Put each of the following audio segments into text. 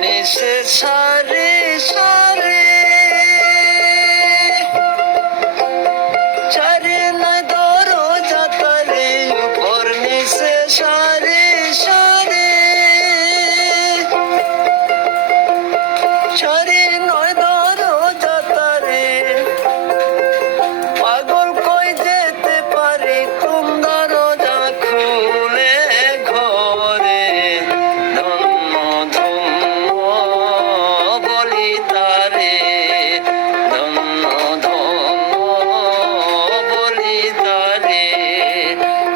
নিচে সারি সারি চারি নাই দরজা তারে উপর নিচে সারি সারি চারি নয় দরজা তারে পাগল কই যেতে পারে কোন দরজা খুলে ঘরে ধন্য ধন্য বলি তারে ধন্য ধন্য বলি তারে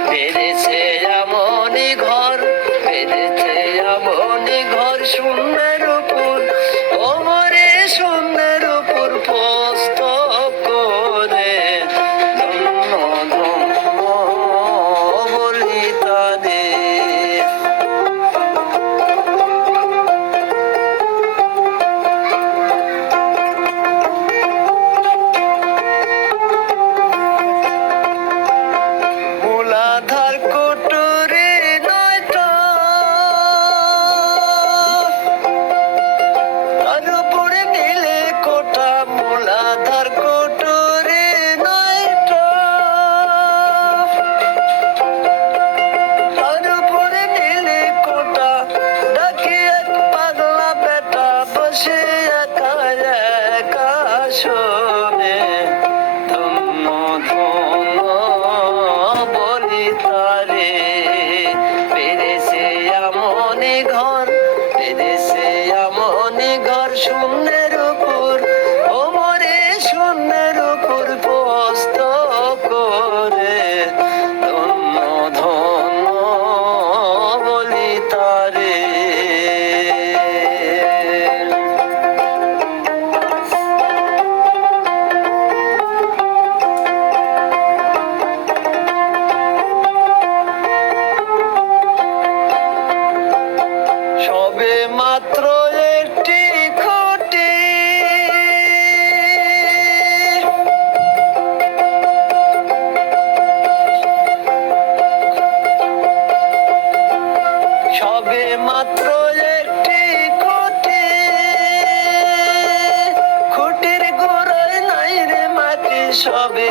পেরেছে এমনই ঘর পেরেছে এমনই ঘর শূন্যের উপর ওমরে শূন্যের উপর পোস্ত করে ধন্য ধন্য বলি তাদের মূলাধার কুটুরি নয়টা তার উপরে নীলে কোটা মূলাধার কুটুরি নয়টা তার উপরে নীলে কোটা ডাকি এক পাগলা বেটা বসে একা একা শোনে ধন্য ধন্য বলি তারে পেরেছে এমনই ঘর পেরেছে এমনই ঘর শূন্যের উপর ওমরে শূন্যের উপর পোস্ত করে ধন্য ধন্য বলি তারে সবে মাত্র একটি খুঁটি সবে মাত্র একটি খুঁটি খুঁটির গোড়ায় নাই রে মাটি সবে